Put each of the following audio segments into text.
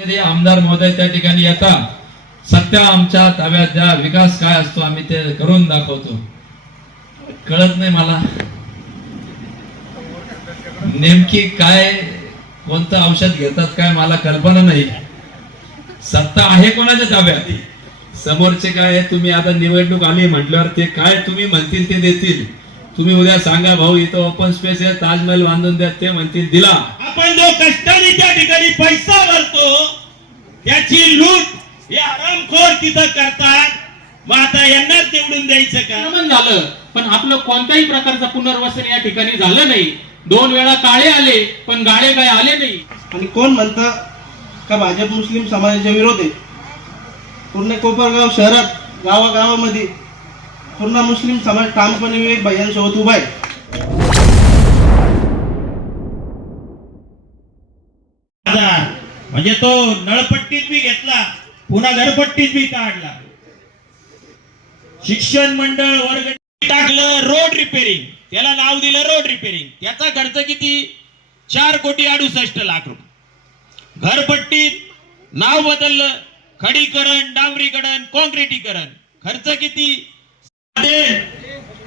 आमदार महोदय त्या ठिकाणी येतात, सत्ता आमच्या ताब्यात द्या, विकास काय असतो आम्ही ते करून दाखवतो. कळत नाही मला नेमकी काय कोणतं औषध घेतात काय मला कल्पना नाही. सत्ता आहे कोणाच्या ताब्यात? समोरचे काय तुम्ही आता निवडणूक आली म्हटल्यावर ते काय तुम्ही म्हणतील ते देतील. तुम्ही उद्या सांगा भाऊ इथं ओपन स्पेस आहे, ताजमहल बांधून द्या, ते म्हणतील दिला. आपण जो कष्टाने त्या ठिकाणी पैसा भरतो त्याची लूट हे आरामखोर तिथं करतात. मग आता यांनाच निवडून द्यायचं का? झालं पण आपलं कोणत्याही प्रकारचं पुनर्वसन या ठिकाणी झालं नाही. 2 वेळा काळे आले पण गाळे काय आले नाही. आणि कोण म्हणतं का भाजप मुस्लिम समाजाच्या विरोध आहे? पूर्ण कोपरगाव शहरात गावागावामध्ये पूर्ण मुस्लिम समाज ठामपणे विवेक भैयांसोबत उभा आहे. म्हणजे तो नळपट्टीत बी घेतला, पुन्हा घरपट्टीत बी काढला. शिक्षण मंडळ वर्ग टाकलं, रोड रिपेरिंग, त्याला नाव दिलं रोड रिपेरिंग. त्याचा खर्च किती? 4,68,00,000 रुपये. घरपट्टीत नाव बदललं, खडीकरण, डांबरीकरण, कॉन्क्रिटीकरण, खर्च किती?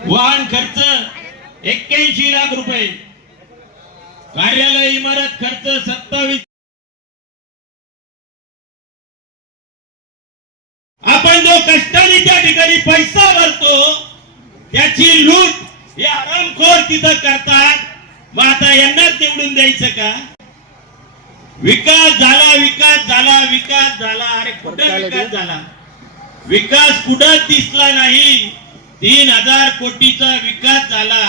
वाहन खर्च 81 लाख रुपये. कार्यालय इमारत खर्च 27. आपण जो कष्टाने त्या ठिकाणी पैसा भरतो त्याची लूट हे आरामखोर तिथं करतात. मग आता यांनाच निवडून द्यायचं का? विकास झाला, विकास झाला, विकास झाला. अरे कुठं विकास झाला? विकास कुठंच दिसला नाही. 3,000 कोटीचा विकास झाला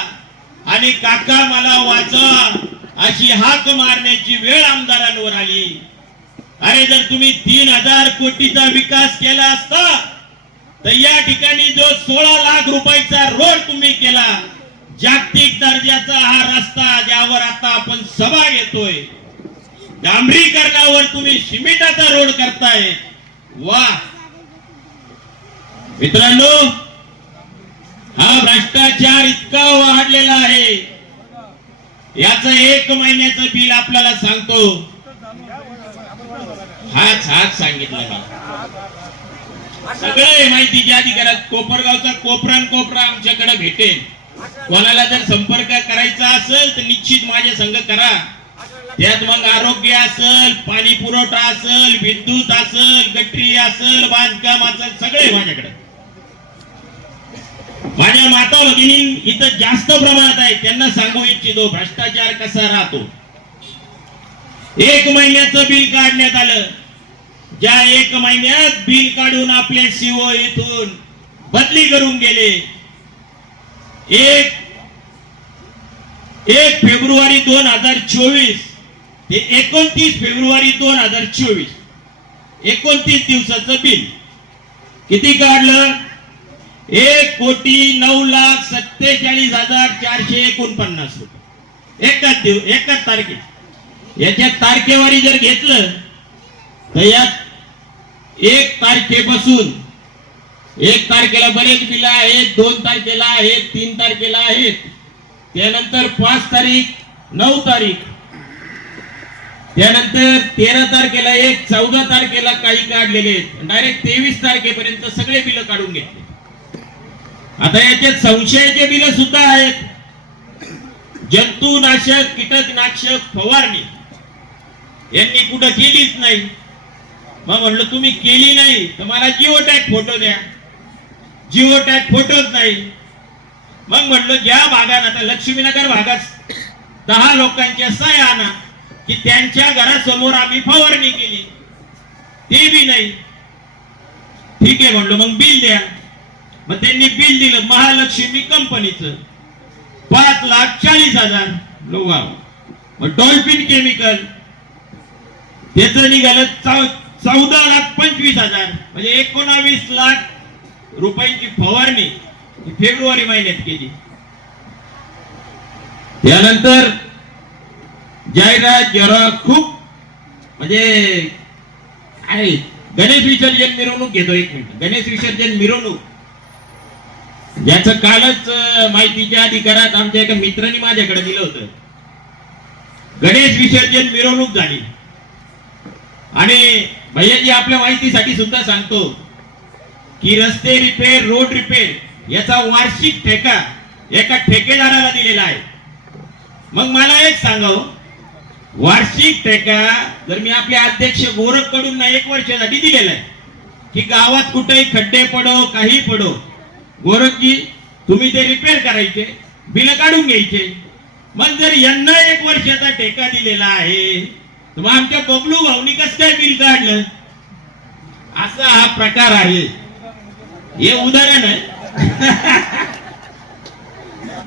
आणि काका मला वाचवा अशी हाक मारण्याची वेळ आमदारांवर आली. अरे जर तुम्ही 3,000 कोटीचा विकास केला असता तर या ठिकाणी जो 16 लाख रुपयाचा रोड तुम्ही केला, जागतिक दर्जाचा हा रस्ता ज्यावर आता आपण सभा घेतोय, डांबरीकरणावर तुम्ही सिमेंटाचा रोड करताय. वा मित्रांनो, हा भ्रष्टाचार इतका वाढलेला आहे. याचं 1 महिन्याचं बिल आपल्याला सांगतो. हाच सांगितलं मी. सगळे माहितीच्या अधिकारात कोपरगावचा कोपरा आमच्याकडे भेटेल. कोणाला जर संपर्क करायचा असेल तर निश्चित माझ्या संग करा. त्यात मग आरोग्य असेल, पाणी पुरवठा असेल, विद्युत असेल, गटरी असेल, बांधकाम असेल, सगळे माझ्याकडे. माझ्या माता भगिनी इथं जास्त प्रमाणात आहे, त्यांना सांगू इच्छितो भ्रष्टाचार कसा राहतो. 1 महिन्याचं बिल काढण्यात आलं. ज्या 1 महिन्यात बिल काढून आपले सीओ इथून बदली करून गेले. 1 फेब्रुवारी 2024 ते 29 फेब्रुवारी 2024 29 दिवसाचं बिल किती काढलं? 1,09,47,449 रुपये एकाच तारखेत. याच्या तारखेवारी जर घेतलं तर यात 1 तारखेपासून 1 तारखेला बरेच बिल आहेत, 2 तारखेला आहेत, 3 तारखेला आहेत, त्यानंतर 5 तारीख, 9 तारीख, त्यानंतर 13 तारखेला 14 तारखेला काही काढलेले आहेत. डायरेक्ट 23 तारखेपर्यंत सगळे बिल काढून घेतले. आता याच्यात संशयाचे बिल सुद्धा आहेत. जंतुनाशक, कीटकनाशक फवारणी यांनी कुठं केलीच नाही. मग म्हणलं तुम्ही केली नाही तर मला जिओ टॅग फोटो द्या. जिओ टॅग फोटोच नाही. मग म्हणलं ज्या भागात, आता लक्ष्मीनगर भागात 10 लोकांच्या सह्या आणा की त्यांच्या घरासमोर आम्ही फवारणी केली, ते बी नाही. ठीक आहे म्हणलं मग बिल द्या. मग त्यांनी बिल दिलं महालक्ष्मी कंपनीचं 5,40,000 लोगाव. मग डॉल्फिन केमिकल त्याचं निघालं 14,25,000 म्हणजे 19 लाख रुपयांची फवारणी फेब्रुवारी महिन्यात केली. त्यानंतर जाहिरात जरा खूप म्हणजे आहे. गणेश विसर्जन मिरवणूक घेतो. 1 मिनिट. गणेश विसर्जन मिरवणूक याचं कालच माहितीच्या अधिकारात आमच्या एका मित्रांनी माझ्याकडे दिलं होतं. गणेश विसर्जन मिरवणूक झाली आणि भैयाजी आपल्या माहितीसाठी सुद्धा सांगतो की रस्ते रिपेअर, रोड रिपेअर याचा वार्षिक ठेका एका ठेकेदाराला दिलेला आहे. मग मला एक सांगाव, वार्षिक ठेका जर मी आपले अध्यक्ष गोरख कडून 1 वर्षासाठी दिलेला आहे की गावात कुठेही खड्डे पडो, काही पडो, गोरखजी तुम्ही ते रिपेअर करायचे, बिल काढून घ्यायचे. मग जर यांना 1 वर्षाचा ठेका दिलेला आहे तर मग आमच्या बबलू भाऊनी कसं काय बिल काढलं? असा हा प्रकार आहे. हे उदाहरण आहे.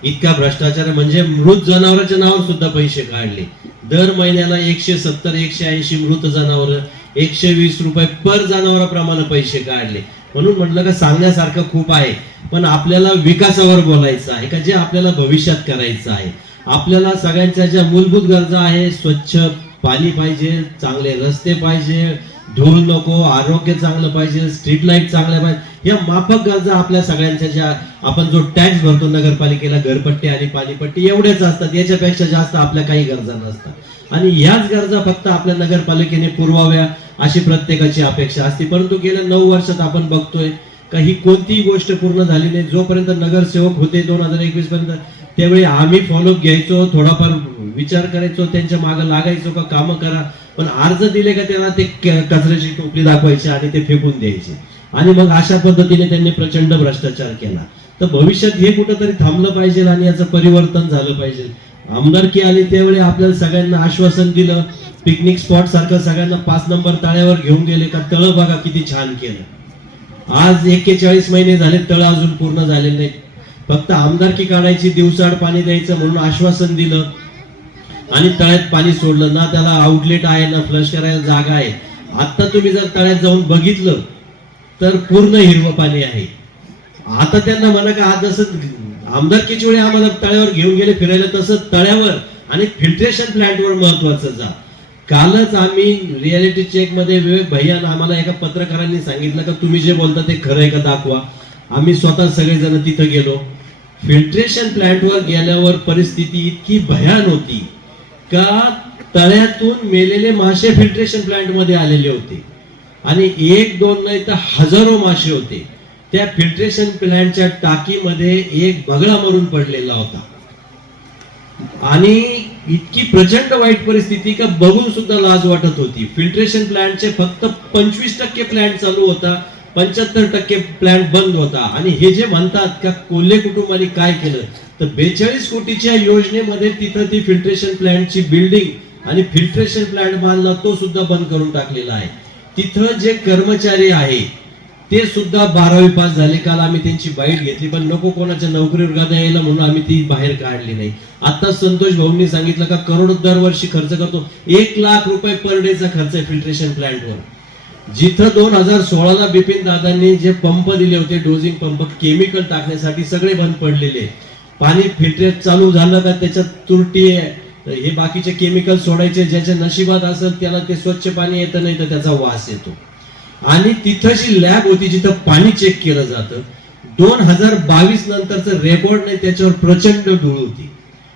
इतका भ्रष्टाचार म्हणजे मृत जनावरांच्या नावावर सुद्धा पैसे काढले. दर महिन्याला 170 180 मृत जनावर, 120 रुपये पर जनावराप्रमाणे पैसे काढले. म्हणून म्हटलं का सांगण्यासारखं खूप आहे, पण आपल्याला विकासावर बोलायचं आहे का जे आपल्याला भविष्यात करायचं आहे. आपल्याला सगळ्यांच्या ज्या मूलभूत गरजा आहे, स्वच्छ पाणी पाहिजे, चांगले रस्ते पाहिजे, धूळ नको, आरोग्य चांगलं पाहिजे, स्ट्रीट लाईट चांगल्या पाहिजे, या माफक गरजा आपल्या सगळ्यांच्या ज्या आपण जो टॅक्स भरतो नगरपालिकेला, घरपट्टी आणि पाणीपट्टी एवढेच असतात. याच्यापेक्षा जास्त आपल्या काही गरजा नसतात. आणि ह्याच गरजा फक्त आपल्या नगरपालिकेने पुरवाव्या अशी प्रत्येकाची अपेक्षा असते. परंतु गेल्या 9 वर्षात आपण बघतोय का ही कोणतीही गोष्ट पूर्ण झाली नाही. जोपर्यंत नगरसेवक होते 2021 पर्यंत, त्यावेळी आम्ही फॉलोअप घ्यायचो, थोडाफार विचार करायचो, त्यांच्या मागे लागायचो का कामं करा, पण अर्ज दिले का त्याला ते कचऱ्याची टोपली दाखवायची आणि ते फेकून द्यायचे. आणि मग अशा पद्धतीने त्यांनी प्रचंड भ्रष्टाचार केला. तर भविष्यात हे कुठंतरी थांबलं पाहिजे आणि याचं परिवर्तन झालं पाहिजे. आमदारकी आली त्यावेळी आपल्याला सगळ्यांना आश्वासन दिलं, पिकनिक स्पॉट सारखं सगळ्यांना 5 नंबर तळ्यावर घेऊन गेले का तळ बघा किती छान केलं. आज 41 महिने झाले, तळ अजून पूर्ण झाले नाही. फक्त आमदारकी काढायची, दिवसाआड पाणी द्यायचं म्हणून आश्वासन दिलं आणि तळ्यात पाणी सोडलं ना. त्याला आउटलेट आहे ना फ्लश करायला जागा आहे. आता तुम्ही जर तळ्यात जाऊन बघितलं तर पूर्ण हिरवं पाणी आहे. आता त्यांना म्हणा का आज जसं आमदारकीच्या वेळी आम्हाला तळ्यावर घेऊन गेले फिरायला, तसं तळ्यावर आणि फिल्ट्रेशन प्लांटवर महत्वाचं जा. कालच आम्ही रियालिटी चेक मध्ये विवेक भैयानं आम्हाला एका पत्रकारांनी सांगितलं का तुम्ही जे बोलता ते खरं आहे का दाखवा. आम्ही स्वतः सगळेजण तिथं गेलो. फिल्ट्रेशन प्लांटवर गेल्यावर परिस्थिती इतकी भयान होती का तळ्यातून मेलेले मासे फिल्ट्रेशन प्लांट मध्ये आलेले होते आणि 1-2 नाही तर हजारो मासे होते. त्या फिल्ट्रेशन प्लांटच्या टाकीमध्ये एक बगळा मरून पडलेला होता आणि इतकी प्रचंड वाईट परिस्थिती का बघून सुद्धा लाज वाटत होती. फिल्ट्रेशन प्लांटचे फक्त 25% प्लांट चालू होता, 75% प्लांट बंद होता. आणि हे जे म्हणतात का कोल्हे कुटुंबाने काय केलं, तर 42 कोटीच्या योजनेमध्ये तिथं ती फिल्ट्रेशन प्लांटची बिल्डिंग आणि फिल्ट्रेशन प्लांट बांधला तो सुद्धा बंद करून टाकलेला आहे. तिथं जे कर्मचारी आहे ते सुद्धा 12वी पास झाले. काल आम्ही त्यांची बाईट घेतली, पण नको कोणाच्या नोकरीवर गादा यायला म्हणून आम्ही ती बाहेर काढली नाही. आता संतोष भाऊंनी सांगितलं का करोड दरवर्षी खर्च करतो. 1 लाख रुपये पर डेचा खर्च आहे फिल्ट्रेशन प्लांटवर. जिथं 2016ला बिपिन दादांनी जे पंप दिले होते, डोजिंग पंप केमिकल टाकण्यासाठी, सगळे बंद पडलेले. पाणी फिल्टर चालू झालं का त्याच्यात तुरटी हे बाकीचे केमिकल सोडायचे, ज्याच्या नशिबात असेल त्याला ते स्वच्छ पाणी येतं, नाही तर त्याचा वास येतो. आणि तिथं जी लॅब होती जिथं पाणी चेक केलं जातं, 2022 नंतरचं रेकॉर्ड नाही, त्याच्यावर प्रचंड धूळ होती.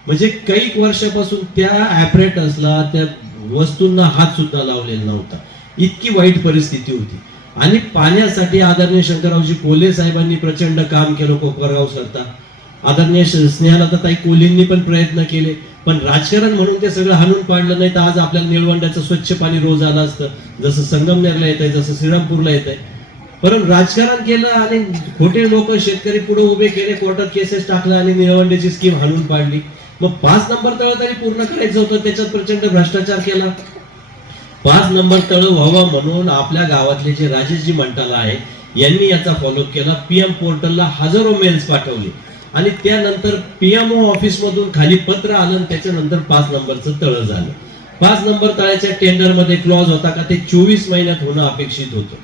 म्हणजे कैक वर्षापासून त्या ऍपरेटसला, त्या वस्तूंना हात सुद्धा लावलेला नव्हता. इतकी वाईट परिस्थिती होती. आणि पाण्यासाठी आदरणीय शंकररावजी कोल्हे साहेबांनी प्रचंड काम केलं कोपरगाव सरता. आदरणीय स्नेहलताताई कोल्हेंनी पण प्रयत्न केले, पण राजकारण म्हणून ते सगळं हाणून पाडलं. नाही तर आज आपल्याला निळवंड्याचं स्वच्छ पाणी रोज आलं असतं, जसं संगमनेरला येत आहे, जसं श्रीरामपूरला येत आहे. परंतु राजकारण केलं आणि खोटे लोक शेतकरी पुढे उभे केले, कोर्टात केसेस टाकला आणि निळवंड्याची स्कीम हाणून पाडली. मग 5 नंबर तळ तरी पूर्ण करायचं होतं, त्याच्यात प्रचंड भ्रष्टाचार केला. 5 नंबर तळ व्हावा म्हणून आपल्या गावातले जे राजेशजी मंटाला आहे यांनी याचा फॉलोअप केला. PM पोर्टलला हजारो मेल्स पाठवले आणि त्यानंतर PMO ऑफिस मधून खाली पत्र आलं. त्याच्यानंतर 5 नंबरचं तळ झालं. 5 नंबर तळ्याच्या टेंडर मध्ये क्लॉज होता का ते 24 महिन्यात होणं अपेक्षित होतं.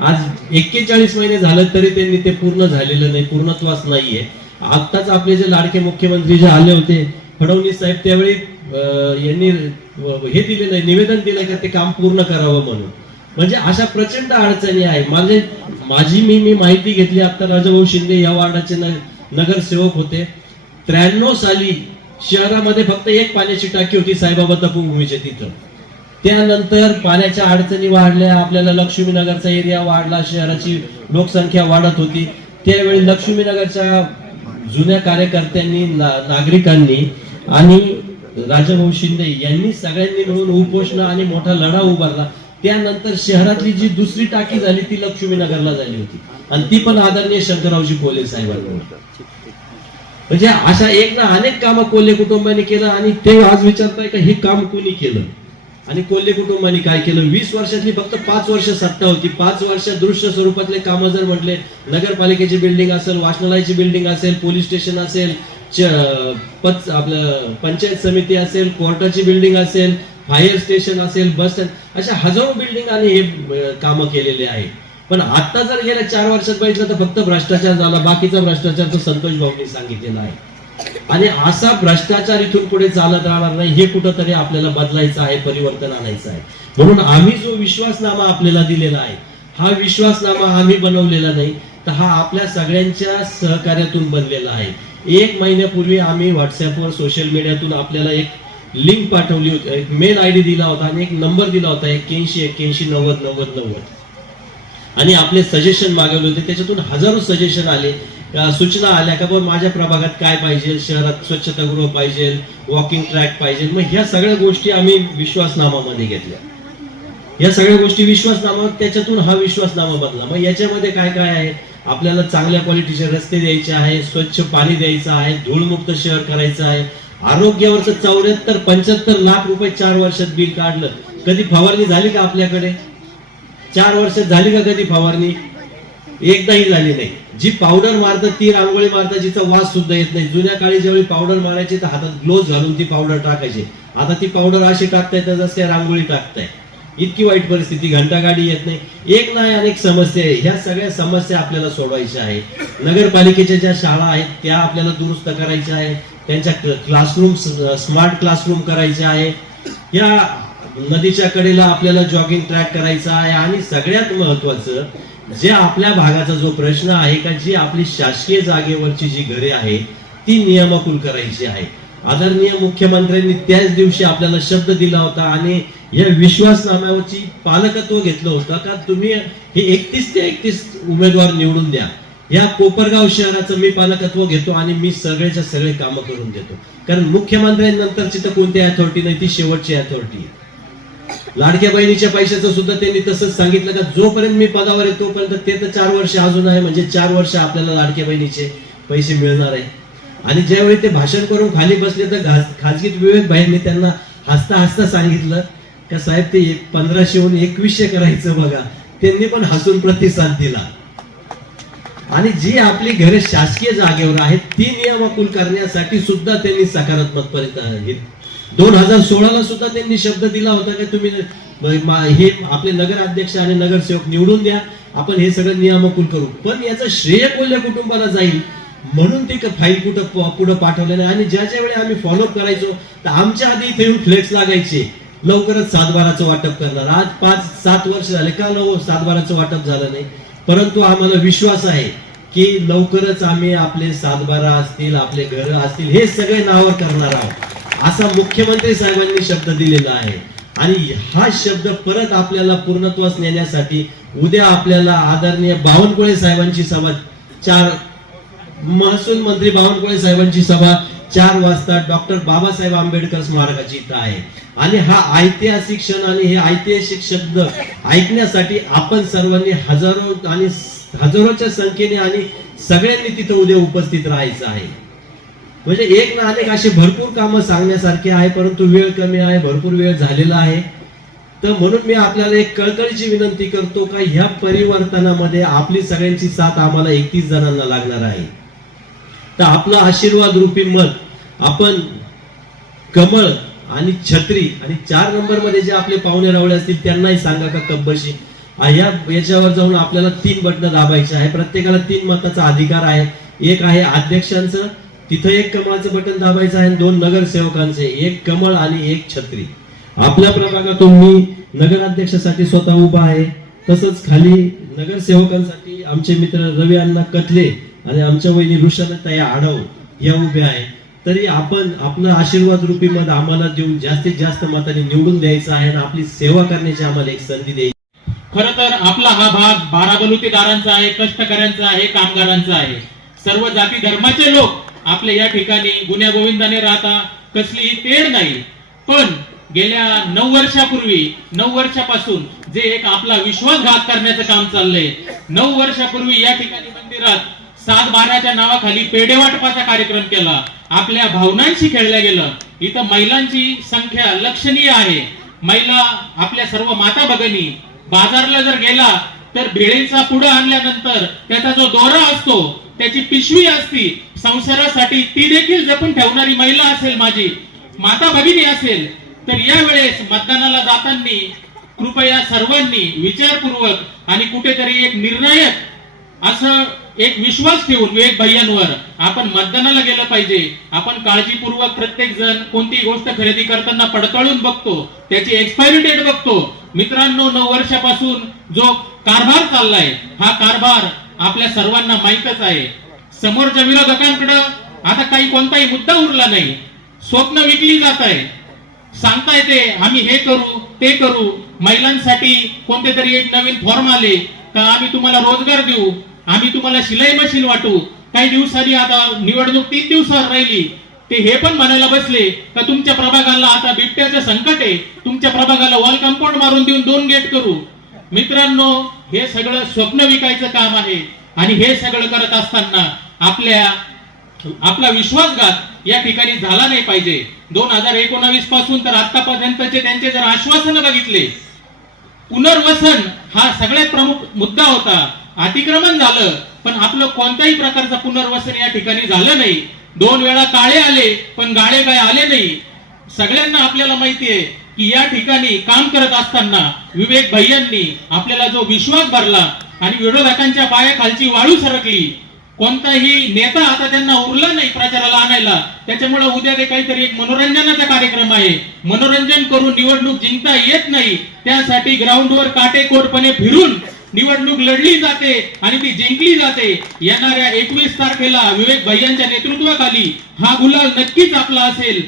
आज 41 महिने झाले तरी त्यांनी ते पूर्ण झालेलं नाही, पूर्णत्वास नाहीये. आत्ताच आपले जे लाडके मुख्यमंत्री जे आले होते फडणवीस साहेब, त्यावेळी यांनी हे दिले नाही, निवेदन दिलं का ते काम पूर्ण करावं म्हणून. म्हणजे अशा प्रचंड अडचणी आहे. माझी माहिती घेतली. आता राजाभाऊ शिंदे या वार्डाचे नगरसेवक होते. 93 साली शहरामध्ये फक्त एक पाण्याची टाकी होती साईबाबा तपोभूमीच्या तिथं. त्यानंतर पाण्याच्या अडचणी वाढल्या, आपल्याला लक्ष्मीनगरचा एरिया वाढला, शहराची लोकसंख्या वाढत होती. त्यावेळी लक्ष्मीनगरच्या जुन्या कार्यकर्त्यांनी, नागरिकांनी आणि राजाभाऊ शिंदे यांनी सगळ्यांनी मिळून उपोषण आणि मोठा लढा उभारला. त्यानंतर शहरातली जी दुसरी टाकी झाली ती लक्ष्मीनगरला झाली होती आणि ती पण आदरणीय शंकररावजी कोल्हे साहेबांनी. म्हणजे अशा एक ना अनेक कामं कोल्हे कुटुंबाने केलं आणि ते आज विचारताय का हे काम कोणी केलं आणि कोल्हे कुटुंबाने काय केलं. 20 वर्षातली फक्त 5 वर्ष सत्ता होती. 5 वर्ष दृश्य स्वरूपातले कामं जर म्हटले, नगरपालिकेची बिल्डिंग असेल, वाचनालयाची बिल्डिंग असेल, पोलीस स्टेशन असेल, आपलं पंचायत समिती असेल, कोर्टाची बिल्डिंग असेल, फायर स्टेशन असेल, बस स्टँड, अशा हजारो बिल्डिंग आणि हे कामं केलेले आहे. पण आता जर गेल्या 4 वर्षात बघितलं तर फक्त भ्रष्टाचार झाला. बाकीचा भ्रष्टाचार तर संतोष भाऊंनी सांगितलेला आहे. आणि असा भ्रष्टाचार इथून पुढे चालत राहणार नाही. हे कुठंतरी आपल्याला बदलायचं आहे, परिवर्तन आणायचं आहे. म्हणून आम्ही जो विश्वासनामा आपल्याला दिलेला आहे, हा विश्वासनामा आम्ही बनवलेला नाही, तर हा आपल्या सगळ्यांच्या सहकार्यातून बनलेला आहे. 1 महिन्यापूर्वी आम्ही व्हॉट्सअपवर, सोशल मीडियातून आपल्याला एक लिंक पाठवली होती, एक मेल आयडी दिला होता आणि एक नंबर दिला होता 8181909090 आणि आपले सजेशन मागवले होते. त्याच्यातून हजारो सजेशन आले, सूचना आल्या का बाबा माझ्या प्रभागात काय पाहिजे, शहरात स्वच्छतागृह पाहिजे, वॉकिंग ट्रॅक पाहिजे. मग ह्या सगळ्या गोष्टी आम्ही विश्वासनामामध्ये घेतल्या. या सगळ्या गोष्टी विश्वासनामा, त्याच्यातून हा विश्वासनामा बनला. मग याच्यामध्ये काय काय आहे, आपल्याला चांगल्या क्वालिटीचे रस्ते द्यायचे आहे, स्वच्छ पाणी द्यायचं आहे, धूळमुक्त शहर करायचं आहे. आरोग्यावर तर 74-75 लाख रुपये 4 वर्षात बिल काढलं. कधी फवारणी झाली का आपल्याकडे? 4 वर्षात झाली का कधी फवारणी? एकदाही झाली नाही. जी पावडर मारतात ती रांगोळी मारतात, जिचा वास सुद्धा येत नाही. जुन्या काळी ज्यावेळी पावडर मारायची तर हातात ग्लोव्ह घालून ती पावडर टाकायची. आता ती पावडर अशी टाकताय तर जसं काय रांगोळी टाकताय. इतकी वाईट परिस्थिती, घंटागाडी येत नाही. एक नाही अनेक समस्या आहे. ह्या सगळ्या समस्या आपल्याला सोडवायच्या आहे. नगरपालिकेच्या ज्या शाळा आहेत त्या आपल्याला दुरुस्त करायच्या आहे. त्यांच्या क्लासरूम स्मार्ट क्लासरूम करायचे आहे. या नदीच्या कडेला आपल्याला जॉगिंग ट्रॅक करायचा आहे. आणि सगळ्यात महत्वाचं, जे आपल्या भागाचा जो प्रश्न आहे का, जी आपली शासकीय जागेवरची जी घरे आहे ती नियमाकुल करायची आहे. आदरणीय मुख्यमंत्र्यांनी त्याच दिवशी आपल्याला शब्द दिला होता आणि या विश्वासनाम्यावरची पालकत्व घेतलं होतं का तुम्ही हे 31 ते 31 उमेदवार निवडून द्या. या कोपरगाव शहराचं मी पालकत्व घेतो आणि मी सगळेच्या सगळे कामं करून देतो. कारण मुख्यमंत्र्यांनंतरची तर कोणती अथॉरिटी नाही, ती शेवटची अथॉरिटी आहे. लाडक्या बहिणीच्या पैशाचं सुद्धा त्यांनी तसंच सांगितलं का जोपर्यंत मी पदावर आहे तोपर्यंत, ते तर 4 वर्ष अजून आहे, म्हणजे 4 वर्ष आपल्याला लाडक्या बहिणीचे पैसे मिळणार आहे. आणि ज्यावेळी ते भाषण करून खाली बसले तर खाजगीत विवेक भाईंनी त्यांना हसता हसता सांगितलं का साहेब ते 1500हून 2100 करायचं बघा. त्यांनी पण हसून प्रतिसाद दिला. आणि जी आपली घरे शासकीय जागेवर आहेत ती नियमाकुल करण्यासाठी सुद्धा त्यांनी सकारात्मक 2016ला सुद्धा त्यांनी शब्द दिला होता की तुम्ही हे आपले नगराध्यक्ष आणि नगरसेवक निवडून द्या, आपण हे सगळं नियमाकुल करू. पण याचं श्रेय कोल्हे कुटुंबाला जाईल म्हणून ते फाईल कुठं पुढे पाठवले नाही. आणि ज्या वेळी आम्ही फॉलोअप करायचो तर आमच्या आधी इथे येऊन फ्लेक्स लागायचे, लवकरच 7-12चं वाटप करणार. आज 5-7 वर्ष झाले का 7-12चं वाटप झालं नाही. परंतु आम्हाला विश्वास आहे की लवकरच आम्ही आपले 7-12 असतील, आपले घर असतील, हे सगळे नावावर करणार आहोत असा मुख्यमंत्री साहेबांनी शब्द दिलेला आहे. आणि हा शब्द परत आपल्याला पूर्णत्वास नेण्यासाठी उद्या आपल्याला आदरणीय बावनकुळे साहेबांची सभा, महसूल मंत्री बावनकुळे साहेबांची सभा 4 वाजता डॉक्टर बाबासाहेब आंबेडकर स्मारकाची इथं आहे. आणि हा ऐतिहासिक क्षण आणि हे ऐतिहासिक शब्द ऐकण्यासाठी आपण सर्वांनी हजारोच्या संख्येने आणि सगळ्यांनी तिथं उद्या उपस्थित राहायचं आहे. म्हणजे एक ना अनेक अशी भरपूर कामं सांगण्यासारखी आहे, परंतु वेळ कमी आहे, भरपूर वेळ झालेला आहे. तर म्हणून मी आपल्याला एक कळकळीची विनंती करतो का ह्या परिवर्तनामध्ये आपली सगळ्यांची साथ आम्हाला 31 जणांना लागणार आहे. तर आपला आशीर्वाद रूपी मत आपण कमळ आणि छत्री आणि 4 नंबर मध्ये जे आपले पाहुणे रावळे असतील त्यांनाही सांगा का कब्बशी याच्यावर जाऊन आपल्याला 3 बटन दाबायचे आहे. प्रत्येकाला 3 मताचा अधिकार आहे. एक आहे अध्यक्षांचं, तिथं 1 कमळाचं बटन दाबायचं आहे. 2 नगरसेवकांचे, 1 कमळ आणि 1 छत्री. आपल्या प्रभागातून मी नगराध्यक्षासाठी स्वतः उभा आहे. तसंच खाली नगरसेवकांसाठी आमचे मित्र रवी अण्णा कथले आणि आमच्या वहिनी ऋषाताई आढाव या उभ्या आहे. तरी आपण आपलं आशीर्वाद रूपी मत आम्हाला देऊन जास्तीत जास्त मताने निवडून द्यायचं आहे आणि आपली सेवा करण्याची आम्हाला एक संधी द्यायची. खर तर आपला हा भाग बाराबलुतेदारांचा आहे, कष्टकऱ्यांचा आहे, कामगारांचा आहे. सर्व जाती धर्माचे लोक आपल्या या ठिकाणी गुण्यागोविंदाने राहता, कसलीही तेढ नाही. पण गेल्या 9 वर्षापासून जे एक आपला विश्वासघात करण्याचं काम चाललंय. 9 वर्षापूर्वी या ठिकाणी मंदिरात 7/12च्या नावाखाली पेढे वाटपाचा कार्यक्रम केला. आपल्या भावनांशी खेळल्या गेलं. इथं महिलांची संख्या लक्षणीय आहे. महिला आपल्या सर्व माता भगिनी बाजारला जर गेला तर भेळीचा पुडा आणल्यानंतर त्याचा जो दोरा असतो, त्याची पिशवी असती, संसारासाठी ती देखील जपून ठेवणारी महिला असेल, माझी माता भगिनी असेल, तर यावेळेस मतदानाला जाताना कृपया सर्वांनी विचारपूर्वक आणि कुठेतरी एक निर्णायक असं एक विश्वास ठेवून विवेक भैयांवर आपण मतदानाला गेलं पाहिजे. आपण काळजीपूर्वक प्रत्येक जण कोणतीही गोष्ट खरेदी करताना पडताळून बघतो, त्याची एक्सपायरी डेट बघतो. मित्रांनो, 9 वर्षापासून जो कारभार चाललाय, हा कारभार आपल्या सर्वांना माहीतच आहे. समोरच्या विरोधकांकडे आता काही कोणताही मुद्दा उरला नाही. स्वप्न विकली जात आहे. सांगता येते आम्ही हे करू ते करू. महिलांसाठी कोणते तरी एक नवीन फॉर्म आले का आम्ही तुम्हाला रोजगार देऊ, आम्ही तुम्हाला शिलाई मशीन वाटू. काही दिवसांनी आता निवडणूक 3 दिवसावर राहिली, ते हे पण म्हणायला बसले का तुमच्या प्रभागाला आता बिबट्याचं संकट आहे, तुमच्या प्रभागाला वॉल कंपाऊंड मारून देऊन 2 गेट करू. मित्रांनो, हे सगळं स्वप्न विकायचं काम आहे. आणि हे सगळं करत असताना आपला विश्वासघात या ठिकाणी झाला नाही पाहिजे. 2019 पासून तर आतापर्यंतचे त्यांचे जर आश्वासन बघितले, पुनर्वसन हा सगळ्यात प्रमुख मुद्दा होता. अतिक्रमण झालं, पण आपलं कोणत्याही प्रकारचं पुनर्वसन या ठिकाणी झालं नाही. 2 वेळा काळे आले, पण गाळे काय आले नाही. सगळ्यांना आपल्याला माहिती आहे की या ठिकाणी काम करत असताना विवेक भैयांनी आपल्याला जो विश्वास भरला आणि विरोधकांच्या पायाखालची वाळू सरकली. कोणताही नेता आता त्यांना उरला नाही प्रचाराला आणायला. त्याच्यामुळे उद्या ते काहीतरी एक मनोरंजनाचा कार्यक्रम आहे. मनोरंजन करून निवडणूक जिंकता येत नाही. त्यासाठी ग्राउंडवर काटेकोरपणे फिरून निवडणूक लढली जाते आणि ती जिंकली जाते. येणाऱ्या 21 तारखेला विवेक भैयांच्या नेतृत्वाखाली हा गुलाल नक्कीच आपला असेल.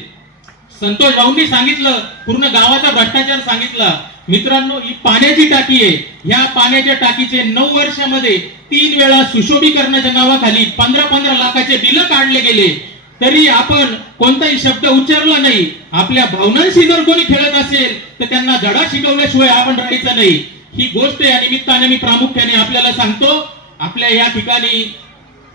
संतोष भाऊंनी सांगितलं, पूर्ण गावाचा भ्रष्टाचार सांगितला. मित्रांनो, ही पाण्याची टाकी आहे. ह्या पाण्याच्या टाकीचे 9 वर्षामध्ये 3 वेळा सुशोभीकरणाच्या नावाखाली 15 लाखाचे बिल काढले गेले. तरी आपण कोणताही शब्द उच्चारला नाही. आपल्या भावनांशी जर कोणी खेळत असेल तर त्यांना धडा शिकवल्याशिवाय आपण राहायचं नाही. ही गोष्ट या निमित्ताने मी प्रामुख्याने आपल्याला सांगतो. आपल्या या ठिकाणी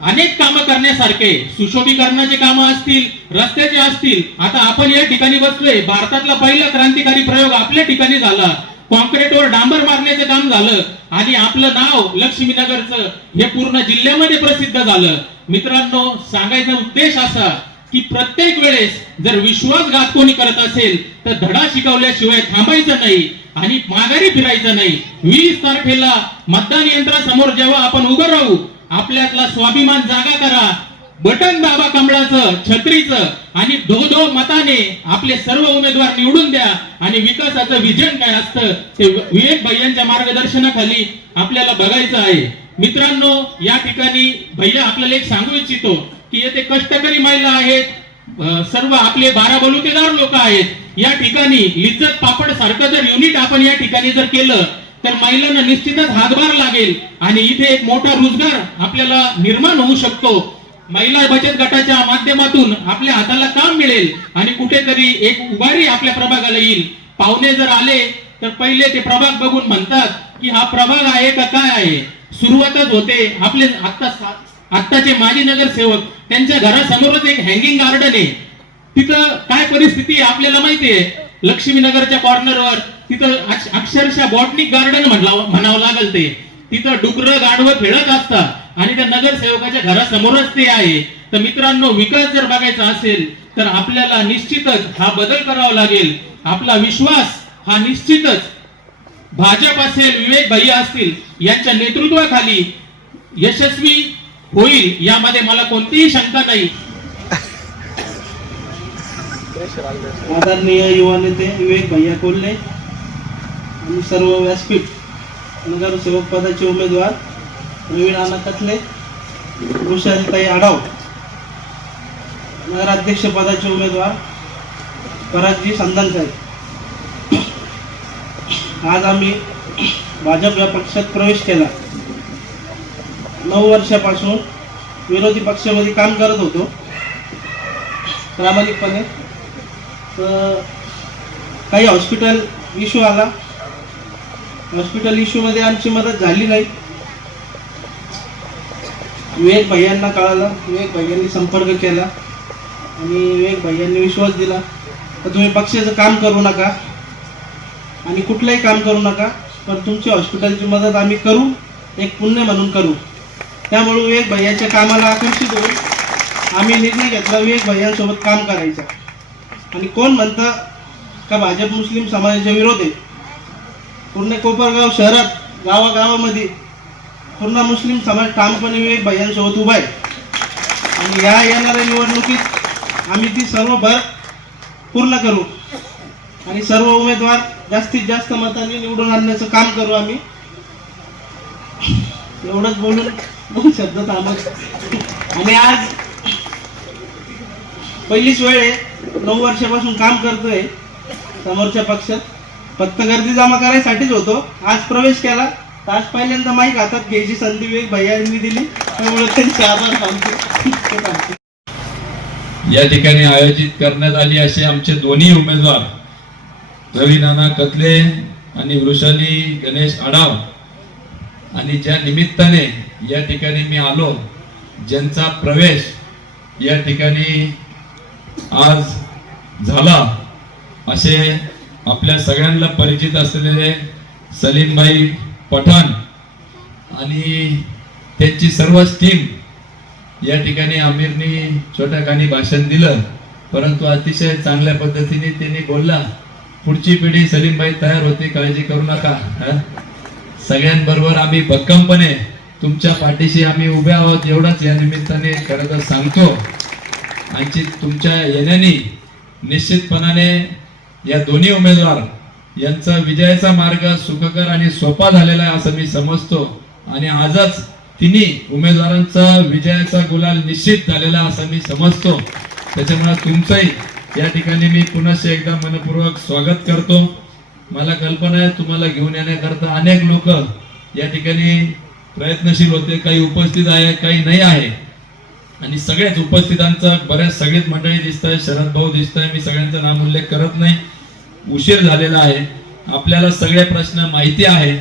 अनेक कामं करण्यासारखे, सुशोभीकरणाचे कामं असतील, रस्त्याचे असतील. आता आपण या ठिकाणी बसलोय, भारतातला पहिला क्रांतिकारी प्रयोग आपल्या ठिकाणी झाला. कॉन्क्रीटवर डांबर मारण्याचं काम झालं आणि आपलं नाव लक्ष्मीनगरचं हे पूर्ण जिल्ह्यामध्ये प्रसिद्ध झालं. मित्रांनो, सांगायचा उद्देश असा की प्रत्येक वेळेस जर विश्वासघात कोणी करत असेल तर धडा शिकवल्याशिवाय थांबायचं नाही आणि माघारी फिरायचं नाही. 20 तारखेला मतदान यंत्रासमोर जेव्हा आपण उभं राहू, आपल्यातला स्वाभिमान जागा करा. बटन दाबा कमळाचं, छत्रीचं आणि धो मताने आपले सर्व उमेदवार निवडून द्या. आणि विकासाचं विजन काय असतं ते विवेक भैयांच्या मार्गदर्शनाखाली आपल्याला बघायचं आहे. मित्रांनो, या ठिकाणी भैया आपल्याला एक सांगू इच्छितो की येथे कष्टकरी महिला आहेत, सर्व आपले बाराबलुतेदार लोक आहेत. या ठिकाणी लिज्जत पापड सारखं जर युनिट आपण या ठिकाणी जर केलं तर महिलांना निश्चितच हातभार लागेल आणि इथे एक मोठा रोजगार आपल्याला निर्माण होऊ शकतो. महिला बचत गटाच्या माध्यमातून आपल्या हाताला काम मिळेल आणि कुठेतरी एक उभारी आपल्या प्रभागाला येईल. पाहुणे जर आले तर पहिले ते प्रभाग बघून म्हणतात की हा प्रभाग आहे का काय आहे. सुरुवातच होते. आपले आत्ताचे माजी नगरसेवक, त्यांच्या घरासमोरच एक हँगिंग गार्डन आहे. तिथं काय परिस्थिती आपल्याला माहिती आहे. लक्ष्मीनगरच्या कॉर्नरवर तिथं अक्षरशः बॉटनिक गार्डन म्हणावं लागेल. ते तिथं डुकरं गाढवं खेळत असतात आणि त्या नगरसेवकाच्या घरासमोरच ते आहे. तर मित्रांनो, विकास जर बघायचा असेल तर आपल्याला निश्चितच हा बदल करावा लागेल. आपला विश्वास हा निश्चितच भाजप असेल, विवेक भैया असतील यांच्या नेतृत्वाखाली यशस्वी होईल, यामध्ये मला कोणतीही शंका नाही. आदरणीय युवा नेते विवेक भैया कोल्हे आणि सर्व व्यासपीठ नगरसेवक पदाचे उमेदवार प्रवीण अण्णा कटले, वृषालीताई आढाव, नगराध्यक्ष पदाचे उमेदवार परागजी संधान साहेब. आज आम्ही भाजप या पक्षात प्रवेश केला. 9 वर्षापासून विरोधी पक्षामध्ये काम करत होतो प्रामाणिकपणे. तर काही हॉस्पिटल इश्यू आला. हॉस्पिटल इश्यूमध्ये आमची मदत झाली नाही. विवेक भैयांना कळालं. विवेक भैयांनी संपर्क केला आणि विवेक भैयांनी विश्वास दिला तर तुम्ही पक्षाचं काम करू नका आणि कुठलंही काम करू नका, पण तुमची हॉस्पिटलची मदत आम्ही करू, एक पुण्य म्हणून करू. त्यामुळे विवेक भैयांच्या कामाला आकर्षित होऊन आम्ही निर्णय घेतला विवेक भैयांसोबत काम करायचा. आणि कोण म्हणतं का भाजप मुस्लिम समाजाच्या विरोध आहे? पूर्ण कोपरगाव शहरात गावागावामध्ये पूर्ण मुस्लिम समाज ठामपणे विवेक भैयांसोबत उभा आहे. आणि या येणाऱ्या निवडणुकीत आम्ही ती सर्व भर पूर्ण करू आणि सर्व उमेदवार जास्तीत जास्त मतांनी निवडून आणण्याचं काम करू आम्ही. एवढंच बोलून 2 शब्द थांबत. आणि आज पहिलीच वेळ आहे, 9 वर्षापासून काम करतोय समोरच्या पक्षात. फक्त गर्दी जमा करायसाठीच होतो. आज प्रवेश केला तर आज पहिल्यांदा माईक हातात घ्यायची संधी विवेक भैया यांनी दिली, त्यामुळे त्यांचे आभार मानतो. या ठिकाणी आयोजित करण्यात आली असे आमचे दोन्ही उमेदवार रवी नाना कतले आणि वृषाली गणेश आढाव. आणि ज्या निमित्ताने या ठिकाणी मी आलो, ज्यांचा प्रवेश या ठिकाणी आज झाला, असे आपल्या सगळ्यांना परिचित असलेले सलीमभाई पठाण आणि त्यांची सर्वच टीम. या ठिकाणी आमिरनी छोट्या खानी भाषण दिलं, परंतु अतिशय चांगल्या पद्धतीने त्यांनी बोलला. पुढची पिढी सलीमभाई तयार होते, काळजी करू नका. सगळ्यांबरोबर आम्ही भक्कमपणे तुमच्या पाठीशी आम्ही उभे आहोत, एवढंच या निमित्ताने खरं तर सांगतो. आणि तुमच्या येण्याने निश्चितपणाने या दोन्ही उमेदवार यांचा विजयाचा मार्ग सुखकर आणि सोपा झालेला आहे असं मी समजतो. आणि आजच तिन्ही उमेदवारांचा विजयाचा गुलाल निश्चित झालेला असं मी समजतो. त्याच्यामुळे तुमचंही या ठिकाणी मी पुन्हा एकदा मनपूर्वक स्वागत करतो. मला कल्पना आहे तुम्हाला घेऊन येण्याकरता अनेक लोक या ठिकाणी प्रयत्नशील होते. काही उपस्थित आहे, काही नाही आहे. आणि सगळ्याच उपस्थितांचा बऱ्याच सगळीच मंडळी दिसत आहे. शरद भाऊ दिसत आहे. मी सगळ्यांचा नाम उल्लेख करत नाही, उशीर झालेला आहे. आपल्याला सगळे प्रश्न माहिती आहे.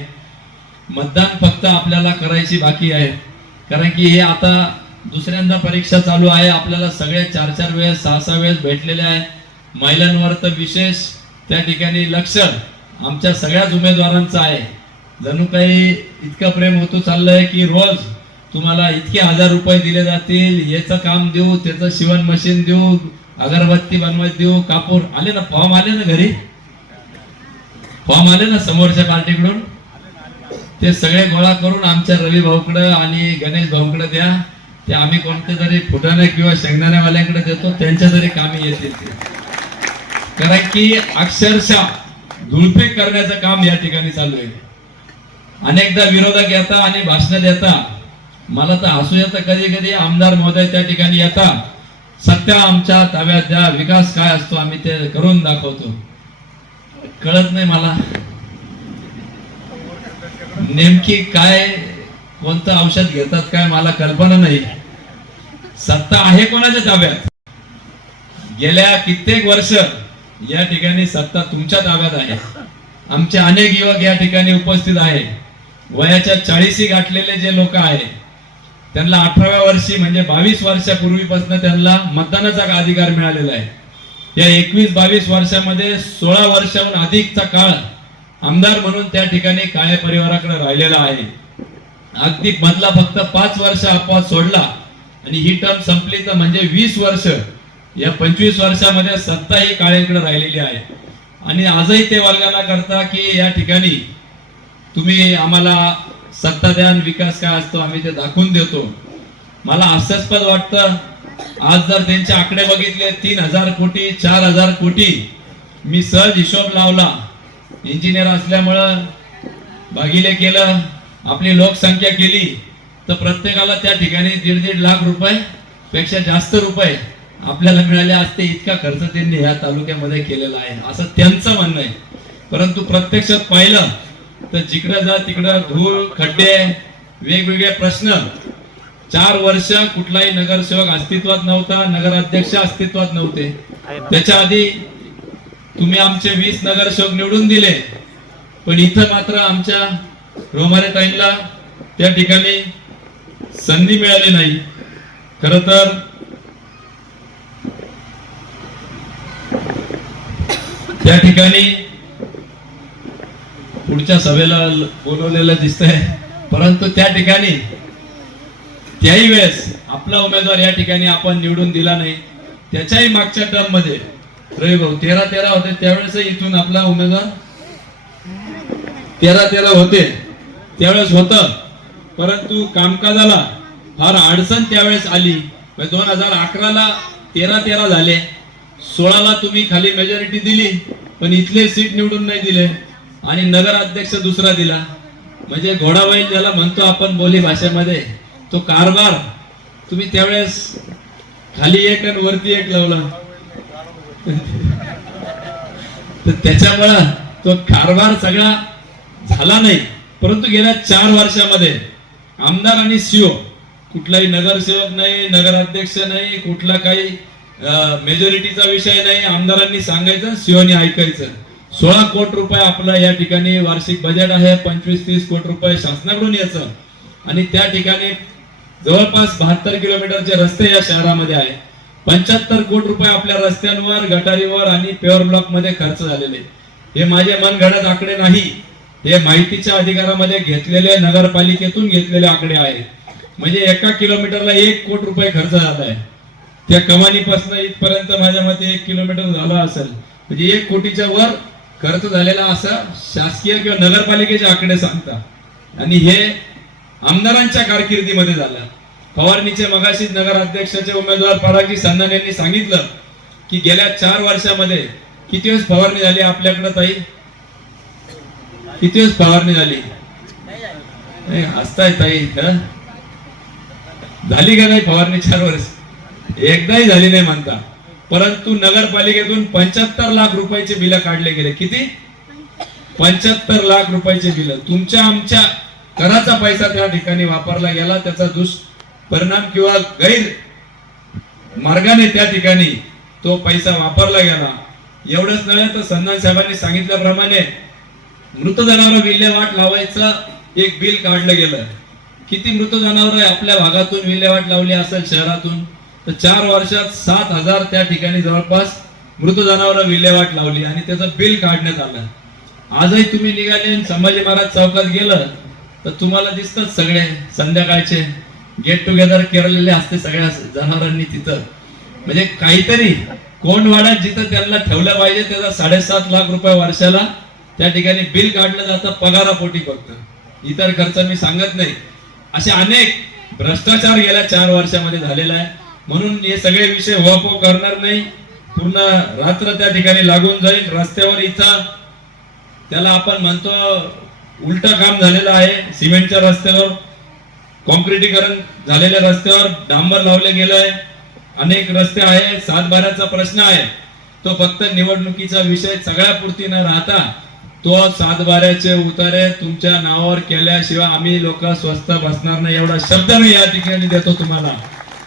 मतदान फक्त आपल्याला करायची बाकी आहे. कारण की हे आता दुसऱ्यांदा परीक्षा चालू आहे. आपल्याला सगळे 4-4 वेळेस 6-6 वेळेस भेटलेले आहे. महिलांवर तर विशेष त्या ठिकाणी लक्ष आमच्या सगळ्याच उमेदवारांचं आहे. जणू काही इतकं प्रेम होतो चाललंय की रोज तुम्हाला इतके 1000 रुपये दिले जातील, याचं काम देऊ, त्याचं शिवण मशीन देऊ, अगरबत्ती बनवायला देऊ, कापूर आले ना, फॉर्म आले ना, घरी फॉर्म आले ना समोरच्या पार्टीकडून, ते सगळे गोळा करून आमच्या रवी भाऊकडे आणि गणेश भाऊकडे द्या. ते आम्ही कोणते तरी फुटाणे किंवा शेंगदाण्यावाल्यांकडे देतो, त्यांच्या तरी कामी येतील ते. कारण की अक्षरशः धुळफेक करण्याचं काम या ठिकाणी चालू आहे. अनेकदा विरोधक येतात आणि भाषण देतात. मला तर हसू येतं कधी कधी. आमदार महोदय त्या ठिकाणी येतात, सत्य आमच्या ताब्यात द्या, विकास काय असतो आम्ही ते करून दाखवतो. कळत नाही मला नेमकी काय कोणतं औषध घेतात काय मला कल्पना नाही. सत्ता आहे कोणाच्या ताब्यात? गेल्या कित्येक वर्ष या ठिकाणी सत्ता तुमच्या ताब्यात आहे. आमचे अनेक युवक या ठिकाणी उपस्थित आहे. वयाच्या 40 गाठलेले जे लोक आहेत त्यांना 18व्या वर्षी म्हणजे 22 वर्षापूर्वीपासून त्यांना मतदानाचा अधिकार मिळालेला आहे. या 21-22 वर्षामध्ये 16 वर्षाहून अधिकचा काळ आमदार म्हणून त्या ठिकाणी काळे परिवाराकडे राहिलेला आहे. अगदी मधला फक्त 5 वर्ष अपवाद सोडला आणि ही टर्म संपली तर म्हणजे 20 वर्ष, या 25 वर्षामध्ये सत्ता ही काळ्यांकडे राहिलेली आहे. आणि आजही ते वालगाना करता की या ठिकाणी तुम्ही आम्हाला सत्ता द्या, विकास काय असतो आम्ही ते दाखवून देतो. मला हास्यास्पद वाटतं. आज जर त्यांचे आकडे बघितले 3000 कोटी 4000 कोटी, मी सहज हिशोब लावला, इंजिनियर असल्यामुळं भागिले केलं, आपली लोकसंख्या केली तर प्रत्येकाला त्या ठिकाणी 1.5 लाख रुपये पेक्षा जास्त रुपये आपल्याला मिळाले असते इतका खर्च त्यांनी ह्या तालुक्यामध्ये केलेला आहे असं त्यांचं म्हणणं आहे. परंतु प्रत्यक्षात पाहिलं तर जिकडं जा तिकडं धूळ खड्डे वेगवेगळे प्रश्न. 4 वर्ष कुठलाही नगरसेवक अस्तित्वात नव्हता, नगराध्यक्ष अस्तित्वात नव्हते. त्याच्या आधी तुम्ही आमचे 20 नगरसेवक निवडून दिले, पण इथं मात्र आमच्या रोमारे ताईंना त्या ठिकाणी संधी मिळाली नाही. खर तर त्या ठिकाणी पुढच्या सभेला बोलवलेलं दिसतंय, परंतु त्या ठिकाणी त्याही वेळेस आपला उमेदवार या ठिकाणी आपण निवडून दिला नाही. त्याच्याही मागच्या टर्म मध्ये रवी भाऊ 13-13 होते, त्यावेळेस इथून आपला उमेदवार 13-13 होते त्यावेळेस होतं. परंतु कामकाजाला फार अडचण त्यावेळेस आली. 2011ला 13-13 झाले, 16ला तुम्ही खाली मेजॉरिटी दिली, पण इथले सीट निवडून नाही दिले आणि नगराध्यक्ष दुसरा दिला. म्हणजे घोडाबैल ज्याला म्हणतो आपण बोली भाषेमध्ये, तो कारभार तुम्ही त्यावेळेस खाली एक आणि वरती एक लावला. तर त्याच्यामुळं तो कारभार सगळा झाला नाही. परंतु गेल्या 4 वर्षामध्ये आमदार आणि सीओ, कुठलाही नगरसेवक नाही, नगराध्यक्ष नाही, कुठला काही मेजॉरिटीचा विषय नाही. आमदारांनी सांगायचं, सीओनी ऐकायचं. 16 कोटी रुपये आपला या ठिकाणी वार्षिक बजेट आहे. 25-30 कोटी रुपये शासनाकडून यायचं आणि त्या ठिकाणी जवळपास 72 किलोमीटरचे रस्ते या शहरामध्ये आहे. 75 कोटी रुपये आपल्या रस्त्यांवर, गटारीवर आणि पेवर ब्लॉक मध्ये खर्च झालेले. हे माझे मनगढत आकडे नाही, हे माहितीच्या अधिकारामध्ये घेतलेले, नगरपालिकेतून घेतलेले आकडे आहेत. म्हणजे 1 किलोमीटरला 1 कोटी रुपये खर्च झाला आहे. त्या कमानीपासून इथपर्यंत माझ्या मते 1 किलोमीटर झाला असेल. म्हणजे 1 कोटीच्या वर खर्च झालेला असा शासकीय किंवा नगरपालिकेचे आकडे सांगतात. आणि हे आमदारांच्या कारकिर्दीमध्ये झालं. फवारणीचे मगाशी नगराध्यक्षाचे उमेदवार परागी संधान यांनी सांगितलं की गेल्या 4 वर्षामध्ये किती वेळेस फवारणी झाली आपल्याकडे ताई? किती वेळेस फवारणी झाली? नाही हसताय ताई, झाली का नाही फवारणी 4 वर्ष? एकदाही झाली नाही म्हणता. परंतु नगरपालिकेतून 75 लाख रुपयाचे बिल काढले गेले. किती? 75 लाख रुपयाचे बिल. तुमच्या आमच्या कराचा पैसा त्या ठिकाणी वापरला गेला. त्याचा दुष्परिणाम किंवा गैर मार्गाने त्या ठिकाणी तो पैसा वापरला गेला. एवढंच नव्हे तर संधान साहेबांनी सांगितल्याप्रमाणे मृत जनावर विल्हेवाट लावायचं एक बिल काढलं गेलं. किती मृत जनावर आपल्या भागातून विल्हेवाट लावली असेल शहरातून? तर 4 वर्षात 7,000 त्या ठिकाणी जवळपास मृत जनावर विल्हेवाट लावली आणि त्याचं बिल काढण्यात आलं. आजही तुम्ही निघाले संभाजी महाराज चौकात गेलं तर तुम्हाला दिसतात सगळे संध्याकाळचे गेट टुगेदर केलेले असते सगळ्या जनावरांनी तिथं. म्हणजे काहीतरी कोंडवाड्यात जिथं त्यांना ठेवलं पाहिजे त्याचा 7.5 लाख रुपये वर्षाला त्या ठिकाणी बिल काढलं जातं पगारापोटी फक्त. इतर खर्च मी सांगत नाही. असे अनेक भ्रष्टाचार गेल्या 4 वर्षामध्ये झालेला आहे. म्हणून हे सगळे विषय वापो करणार नाही. पूर्ण रात्र त्या ठिकाणी लागून जाईल. रस्त्यावर इथं त्याला आपण म्हणतो उलट काम झालेलं आहे. सिमेंटच्या रस्त्यावर, कॉन्क्रिटीकरण झालेल्या रस्त्यावर डांबर लावले गेलंय. अनेक रस्ते आहे. 7-12चा प्रश्न आहे. तो फक्त निवडणुकीचा विषय सगळ्यापुरती न राहता तो 7-12चे उतारे तुमच्या नावावर केल्याशिवाय आम्ही लोक स्वस्त बसणार नाही, एवढा शब्द मी या ठिकाणी देतो तुम्हाला.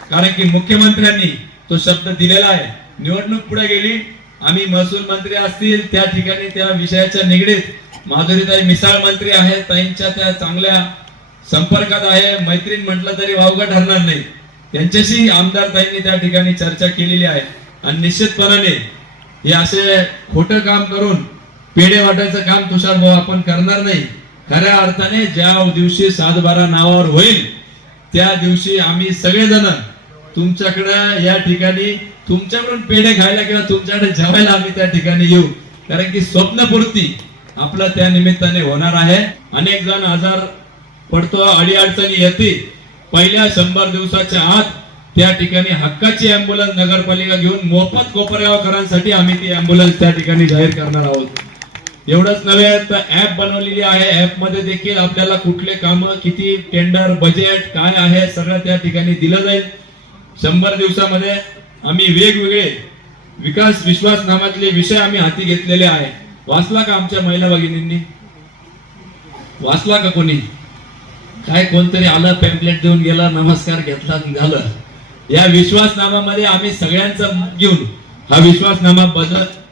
कारण की मुख्यमंत्र्यांनी तो शब्द दिलेला आहे. निवडणूक पुढे गेली, आम्ही महसूल मंत्री असतील त्या ठिकाणी त्या विषयाच्या निगडीत माधुरीताई मिसाळ मंत्री आहेत, ताईंच्या त्या चांगल्या संपर्कात आहे. मैत्रीण म्हटलं तरी वावगं ठरणार नाही. त्यांच्याशी आमदार ताईंनी त्या ठिकाणी चर्चा केलेली आहे. आणि निश्चितपणाने हे असे खोटं काम करून पेढे वाटायचं काम तुषार भाऊ आपण करणार नाही. खऱ्या अर्थाने ज्या दिवशी 7-12 नावावर होईल त्या दिवशी आम्ही सगळेजण तुमच्याकडे या ठिकाणी तुमच्याकडून पेढे खायला किंवा तुमच्याकडे जेवायला आम्ही त्या ठिकाणी येऊ. कारण की स्वप्नपूर्ती आपला त्या निमित्ताने होणार आहे. अनेक जण आजार पडतो, अडीअडचणी येते. पहिल्या 100 दिवसाच्या आत त्या ठिकाणी हक्काची अँब्युलन्स नगरपालिका घेऊन मोफत कोपरगावकरांसाठी आम्ही ती अँब्युलन्स त्या ठिकाणी जाहीर करणार आहोत. एवढंच नव्हे तर ऍप बनवलेली आहे. ऍप मध्ये देखील आपल्याला कुठले काम, किती टेंडर, बजेट काय आहे सगळं त्या ठिकाणी दिलं जाईल. 100 दिवसामध्ये आम्ही वेगवेगळे विकास विश्वास नामातले विषय आम्ही हाती घेतलेले आहे. वाचला का आमच्या महिला भगिनींनी? वाचला का कोणी? काय कोणतरी आलं पॅम्पलेट देऊन गेला, नमस्कार घेतला, झालं. या विश्वासनामामध्ये आम्ही सगळ्यांचं मत घेऊन हा विश्वासनामा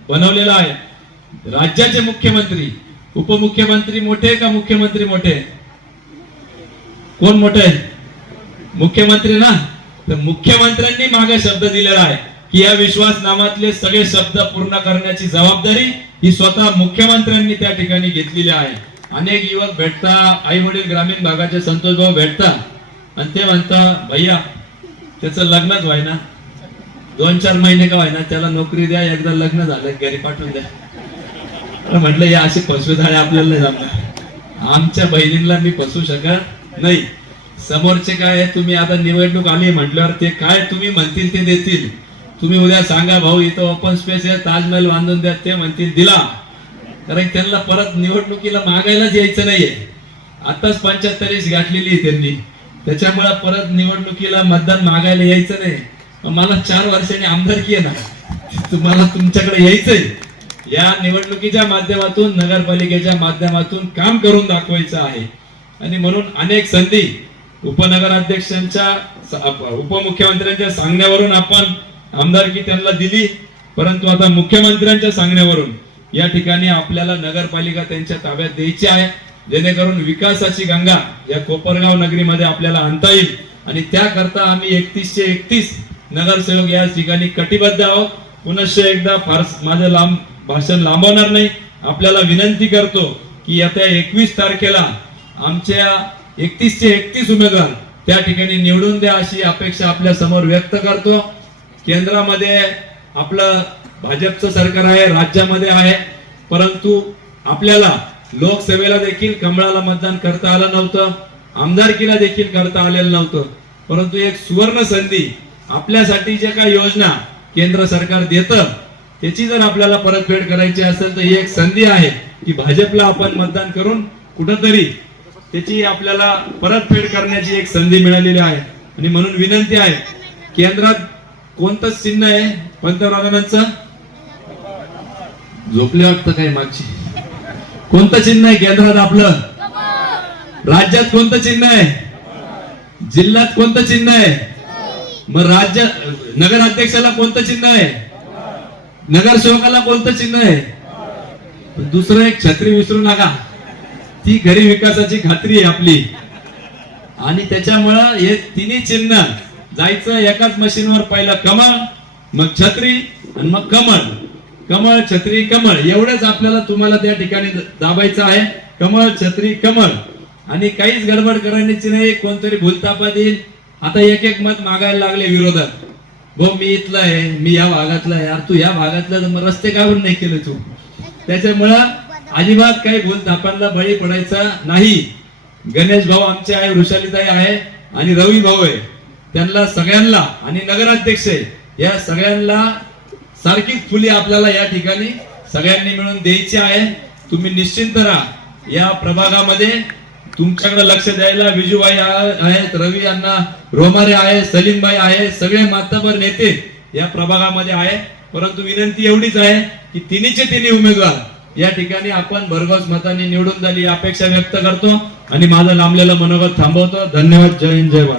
बनवलेला आहे. राज्याचे मुख्यमंत्री उपमुख्यमंत्री मोठे का मुख्यमंत्री मोठे? कोण मोठे? मुख्यमंत्री ना. तर मुख्यमंत्र्यांनी मागे शब्द दिलेला आहे की या विश्वासनामातले सगळे शब्द पूर्ण करण्याची जबाबदारी ही स्वतः मुख्यमंत्र्यांनी त्या ठिकाणी घेतलेली आहे. अनेक युवक भेटता, आई वडील ग्रामीण भागाचे संतोष भाऊ भेटता आणि ते म्हणता भैया त्याचं लग्नच व्हायना, 2-4 महिने का व्हायना, त्याला नोकरी द्या, एकदा लग्न झालं घरी पाठवून द्या. म्हटलं या अशी फसवेत आहे आपल्याला नाही जमणार. आमच्या बहिणींना मी फसवू शकत नाही. समोरचे काय आहे, तुम्ही आता निवडणूक आली म्हटल्यावर ते काय तुम्ही म्हणतील ते देतील. तुम्ही उद्या सांगा भाऊ इथं ओपन स्पेस आहे, ताजमहल बांधून द्या, ते म्हणतील दिला. कारण त्यांना परत निवडणुकीला मागायलाच यायचं नाहीये. आताच 75 गाठलेली आहे त्यांनी, त्याच्यामुळे परत निवडणुकीला मतदान मागायला यायचं नाही. मला 4 वर्षांनी आमदारकी आहे ना, तुम्हाला तुमच्याकडे यायचंय. या निवडणुकीच्या माध्यमातून नगरपालिकेच्या माध्यमातून काम करून दाखवायचं आहे. आणि म्हणून अनेक संधी उपनगराध्यक्षांच्या उपमुख्यमंत्र्यांच्या सांगण्यावरून आपण आमदारकी त्यांना दिली, परंतु आता मुख्यमंत्र्यांच्या सांगण्यावरून या ठिकाणी आपल्याला नगरपालिका त्यांच्या ताब्यात द्यायची आहे, जेणेकरून विकासाची गंगा या कोपरगाव नगरीमध्ये आपल्याला आणता येईल. आणि त्याकरता आम्ही 31 नगरसेवक या ठिकाणी कटिबद्ध आहोत. पुनश्च एकदा फार माझं भाषण लांबवणार नाही. आपल्याला विनंती करतो की येत्या 21 तारखेला आमच्या 31 उमेदवार त्या ठिकाणी निवडून द्या अशी अपेक्षा आपल्या समोर व्यक्त करतो. केंद्रामध्ये आपलं भाजपचं सरकार आहे, राज्यामध्ये आहे, परंतु आपल्याला लोकसभेला देखील कमळाला मतदान करता आलं नव्हतं, आमदारकीला देखील करता आलेलं नव्हतं. परंतु एक सुवर्ण संधी आपल्यासाठी ज्या काही योजना केंद्र सरकार देतं त्याची जर आपल्याला परतफेड करायची असेल तर ही एक संधी आहे की भाजपला आपण मतदान करून कुठंतरी त्याची आपल्याला परतफेड करण्याची एक संधी मिळालेली आहे. आणि म्हणून विनंती आहे, केंद्रात कोणतं चिन्ह आहे पंतप्रधानांचं? झोपले वाटतं काय मागची? कोणतं चिन्ह आहे केंद्रात आपलं? राज्यात कोणतं चिन्ह आहे? जिल्ह्यात कोणतं चिन्ह आहे? मग राज्य नगराध्यक्षाला कोणतं चिन्ह आहे? नगरसेवकाला कोणतं चिन्ह आहे? दुसरं एक छत्री विसरू नका, ती घरी विकासाची खात्री आहे आपली. आणि त्याच्यामुळं हे तिन्ही चिन्ह जायचं एकाच मशीनवर, पहिलं कमळ, मग छत्री आणि मग कमळ. कमळ छत्री कमळ एवढंच आपल्याला तुम्हाला त्या ठिकाणी दाबायचं आहे. कमळ छत्री कमळ. आणि काहीच गडबड करायची नाही. कोणतरी भूलतापा देईल. आता एक मत मागायला लागले विरोधात, भाऊ मी इथला आहे, मी या भागातला आहे. यार तू या भागातला, मग रस्ते काढून नाही केले तू. त्याच्यामुळं अजिबात काही भूलतापांना बळी पडायचा नाही. गणेश भाऊ आमचे आहे, वृषालीताई आहे आणि रवी भाऊ आहे. त्यांना सगळ्यांना आणि नगराध्यक्ष या सगळ्यांना सारखीच फुली आपल्याला या ठिकाणी सगळ्यांनी मिळून द्यायची आहे. तुम्ही निश्चिंत राहा. या प्रभागामध्ये तुमच्याकडे लक्ष द्यायला विजूभाई आहेत, रवी अण्णा रोमारे आहे, सलीमभाई आहे, सगळे मातबर नेते या प्रभागामध्ये आहे. परंतु विनंती एवढीच आहे की तिन्ही उमेदवार या ठिकाणी आपण भरघोस मतांनी निवडून झाली अपेक्षा व्यक्त करतो आणि माझं लांबलेलं मनोगत थांबवतो. धन्यवाद. जय हिंद, जय भारत.